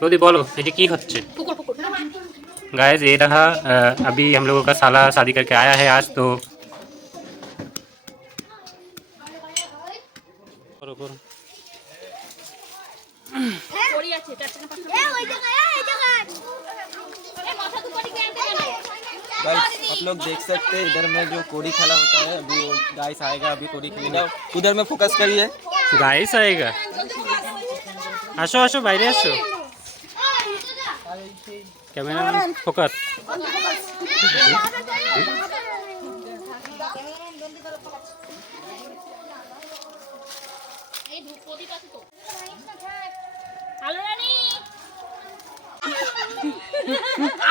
रोदी बोलो ये की होच्छे गाइस ये रहा अभी हम लोगों का साला शादी करके आया है आज तो करो करो गाइस आप लोग देख सकते हैं इधर में जो कोड़ी खेला होता है अभी गाइस आएगा अभी कोड़ी खेलेगा उधर में फोकस करिए गाइस आएगा आसो आसो বাইরে আসো ক্যামেরাম্যান ফোকাস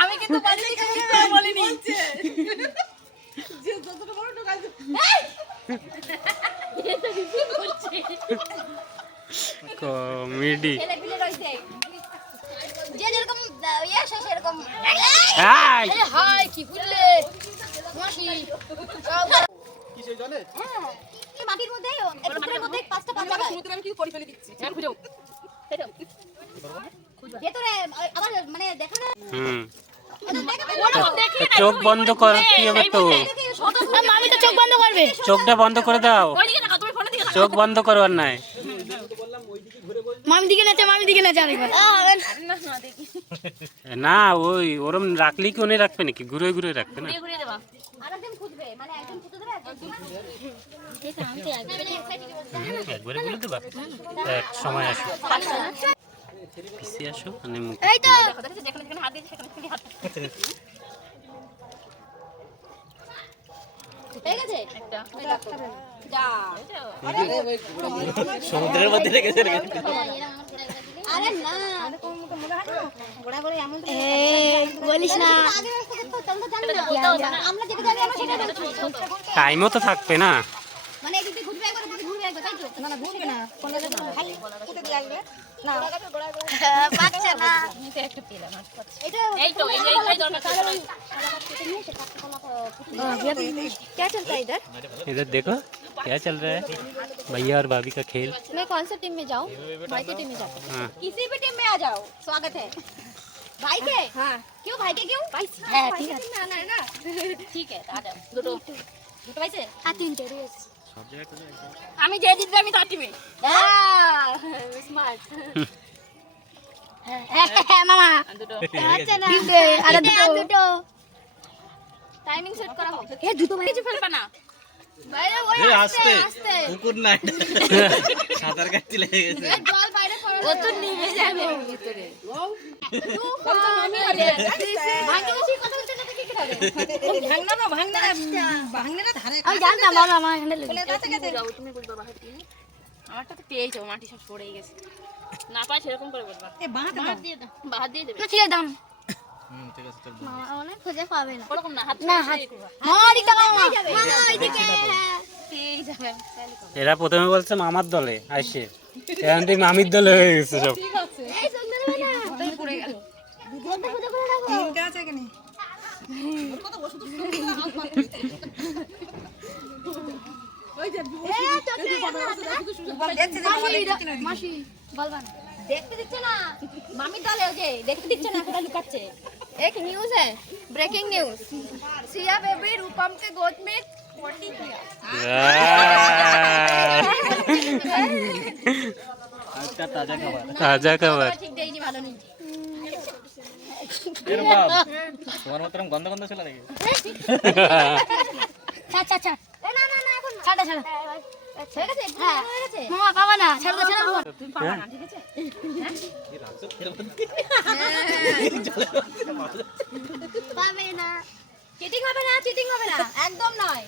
আমি কিন্তু বলিনি কিছু বলিনি যে যতটা বড় ঢোকাইছে এই তো কিছু বলছে কমেডি ছেলেপিলে রইছে যে যেরকম ইয়া সেরকম হাই আরে হাই কি করলে মাসি কিসে জানে হ্যাঁ এই মাটির মধ্যে এই পুকুরের মধ্যে পাঁচটা পাঁচটা সমুদ্রে আমি কি করে ফেলে দিচ্ছি হ্যাঁ খুঁজো ভেতরে আবার মানে দেখা না চোখ বন্ধ কর কি হবে তো মামি তো চোখ বন্ধ করবে চোখটা বন্ধ করে দাও চোখ বন্ধ করবার নাই মামি দিকে নেচে আরেকবার না ওই ওরম রাখলি কি উনি রাখবে নাকি ঘুরে ঘুরে রাখবে না ঘুরিয়ে দেবা আরেকজন খুঁজবে মানে একজন খুঁজে দেবে একজন আমি তো একবারে বলে দেবা এক সময় আসো পিছিয়ে আসো মানে মুখ এই তো যেখানে যেখানে হাত দিয়েছে সেখানে হাত ঠিক আছে একটা যা সমুদ্রের মধ্যে রেখেছে আরে না গোড়া গোড়া এমন বলিস না আমরা যেটা জানি আমরা সেটা টাইমও তো থাকবে না মানে এদিকে ঘুরবে একবার এদিকে ঘুরবে একবার তাই তো না না ঘুরবে না কোন জায়গা খালি কোথা দিয়ে আসবে না বাচ্চা না নিতে একটু পেলাম এটা এই তো এই দরকার क्या चलता है इधर इधर देखो क्या चल रहा है भैया और भाभी का खेल मैं कौन सा टीम में जाऊँ भाई की टीम में जाऊँ किसी भी टीम में आ जाओ स्वागत है भाई के हाँ क्यों भाई के क्यों भाई है ठीक है टीम में आना है ना ठीक है आ जाओ দুটো পাইছে আর তিনটে রয়েছে সব জায়গায় আমি যে জিতবে আমি তার টিমে স্মার্ট হ্যাঁ মামা দুটো আচ্ছা না আরে দুটো টাইমিং সেট করা হোক এ দুটো ভাই কিছু ফেলবা না বাইরে ওই আস্তে আস্তে কুকুর না সাঁতার কাটতে লেগে গেছে জল বাইরে পড়ে ও তো নিভে যাবে ভিতরে আমি আরে ভাঙতে গেছি কথা বলতে না কি করে ভাঙনা না ধারে আমি জানি না মামা আমার হ্যান্ডেল যাও তুমি বলবা বাহার দিয়ে আমারটা তো পেয়ে যাও মাটি সব পড়ে গেছে না পায় সেরকম করে বলবা এ বাহার দিয়ে দাও বাহার দিয়ে দেবে ঠিক আছে দাও ঠিক আছে চল মামা অনেক খুঁজে পাবে না ওরকম না হাত মামা দিকে মামা এইদিকে এই যাবে এরা প্রথমে বলছে মামার দলে আসে এখন তুই মামির দলে হয়ে গেছে সব ঠিক আছে এই সুন্দর বানা তুমি পড়ে গেল দুধটা খুঁজে করে রাখো তিনটা আছে কেন ওর কত ওষুধ ওই যে মাসি বলবা না देखते दिखছে না মামির দলে ওই যে দেখতে দিচ্ছে না কোটা লুকাচ্ছে एक न्यूज़ है ब्रेकिंग न्यूज़ सिया बेबी रूपम के गोद में पोटी किया আজকে তাজা খাবার ताजा खबर ठीक देई नी ভালো নেই এর বাপ তোমার মতরম গন্ধ গন্ধ ছিল নাকি ছাড় ছাড় ছাড় না না না এখন ছাড় ছাড় ঠিক আছে হ্যাঁ মামা পাবা না ছাড় দাও ছাড় দাও তুমি পাবা না ঠিক আছে পাবে না চিটিং হবে না একদম নয়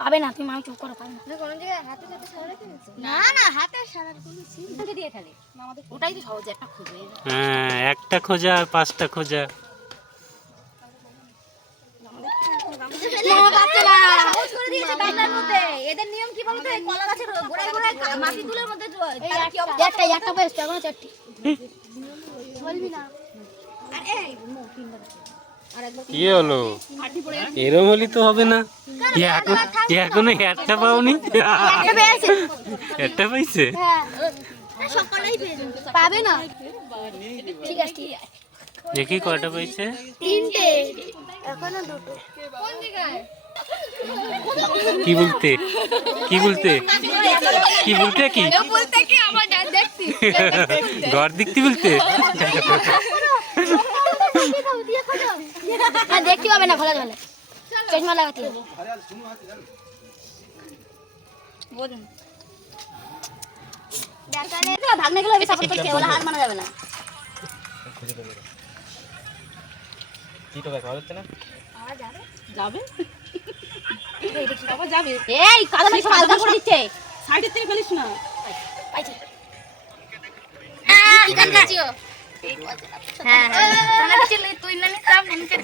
পাবে না তুমি মামি চুপ করো পাবে না কোন জায়গায় হাতে সাথে সারা রেখে দিয়েছো না না হাতে সারা কোনো চিন্তা দিয়ে খালি আমাদের ওটাই তো সহজ একটা খুঁজে হ্যাঁ একটা খোঁজা আর পাঁচটা খোঁজা মামা পাচ্ছে না সহজ করে দিয়েছে বাংলার মধ্যে এদের নিয়ম কি বলতো এই কলা গাছের গোড়ায় গোড়ায় মাটি তুলের মধ্যে একটা বেস্ট এখন চারটি বলবি না আর এই কি হলো এরম হলি তো হবে না এখনো একটা পাওনি একটা পাইছে হ্যাঁ পাবে না ঠিক আছে ঠিক আছে দেখি কয়টা পেয়েছে। তিনটে এখনো দুটো কোন জায়গায় কি বলতে কি বলতে কি বলতে কি বলতে কি আমার ডান দেখছি ঘর দেখতে বলতে না দেখতে পাবে না ভালো ভালো চশমা লাগাতে হবে বলুন দেখালে তো ভাগনে গুলো আমি সাপোর্ট করতে ওরা হার মানা যাবে না কি তো খাওয়া যাচ্ছে না যাবে আবার যাবে এই কাদা মানে সব আলগা করে দিচ্ছে সাইডের থেকে ফেলিস না পাইছি কি করছিও হ্যাঁ তোমরা চলে তুই না নিতাম নিচে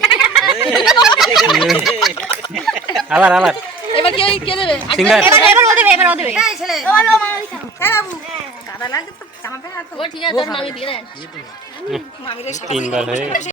আবার আবার এবার কে দেবে সিঙ্গার এবার ও দেবে এই ছেলে ও লো মামি হ্যাঁ বাবু কাদা লাগছে তো জামা প্যান্ট ও ঠিক আছে তোর মামি দিয়ে দেন মামিরে তিনবার হয়ে গেছে।